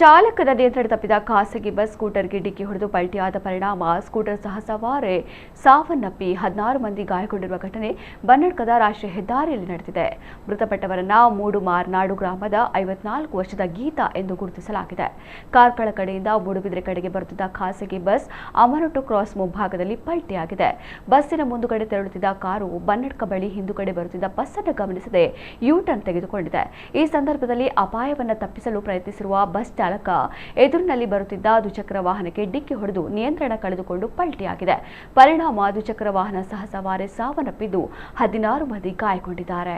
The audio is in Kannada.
ಚಾಲಕನ ನಿಯಂತ್ರಣ ತಪ್ಪಿದ ಖಾಸಗಿ ಬಸ್ ಸ್ಕೂಟರ್ಗೆ ಡಿಕ್ಕಿ ಹೊಡೆದು ಪಲ್ಟಿಯಾದ ಪರಿಣಾಮ ಸ್ಕೂಟರ್ ಸಹ ಸವಾರಿ ಸಾವನ್ನಪ್ಪಿ 16 ಮಂದಿ ಗಾಯಗೊಂಡಿರುವ ಘಟನೆ ಬನ್ನಡ್ಕದ ರಾಷ್ಟ್ರೀಯ ಹೆದ್ದಾರಿಯಲ್ಲಿ ನಡೆದಿದೆ. ಮೃತಪಟ್ಟವರನ್ನ ಮೂಡುಮಾರ್ನಾಡು ಗ್ರಾಮದ 54 ವರ್ಷದ ಗೀತಾ ಎಂದು ಗುರುತಿಸಲಾಗಿದೆ. ಕಾರ್ಕಳ ಕಡೆಯಿಂದ ಮೂಡುಬಿದ್ರೆ ಕಡೆಗೆ ಬರುತ್ತಿದ್ದ ಖಾಸಗಿ ಬಸ್ ಅಮರಟು ಕ್ರಾಸ್ ಮುಂಭಾಗದಲ್ಲಿ ಪಲ್ಟಿಯಾಗಿದೆ. ಬಸ್ಸಿನ ಮುಂದುಗಡೆ ತೆರಳುತ್ತಿದ್ದ ಕಾರು ಬನ್ನಡ್ಕ ಬಳಿ ಹಿಂದುಗಡೆ ಬರುತ್ತಿದ್ದ ಬಸ್ ಅನ್ನು ಗಮನಿಸದೆ ಯೂ-ಟರ್ನ್ ತೆಗೆದುಕೊಂಡಿದೆ. ಈ ಸಂದರ್ಭದಲ್ಲಿ ಅಪಾಯವನ್ನು ತಪ್ಪಿಸಲು ಪ್ರಯತ್ನಿಸಿರುವ ಬಸ್ ಚಾಲಕ ಎದುರಿನಲ್ಲಿ ಬರುತ್ತಿದ್ದ ದ್ವಿಚಕ್ರ ವಾಹನಕ್ಕೆ ಡಿಕ್ಕಿ ಹೊಡೆದು ನಿಯಂತ್ರಣ ಕಳೆದುಕೊಂಡು ಪಲ್ಟಿಯಾಗಿದೆ. ಪರಿಣಾಮ ದ್ವಿಚಕ್ರ ವಾಹನ ಸಹ ಸವಾರಿ ಸಾವನ್ನಪ್ಪಿದ್ದು 16 ಮಂದಿ ಗಾಯಗೊಂಡಿದ್ದಾರೆ.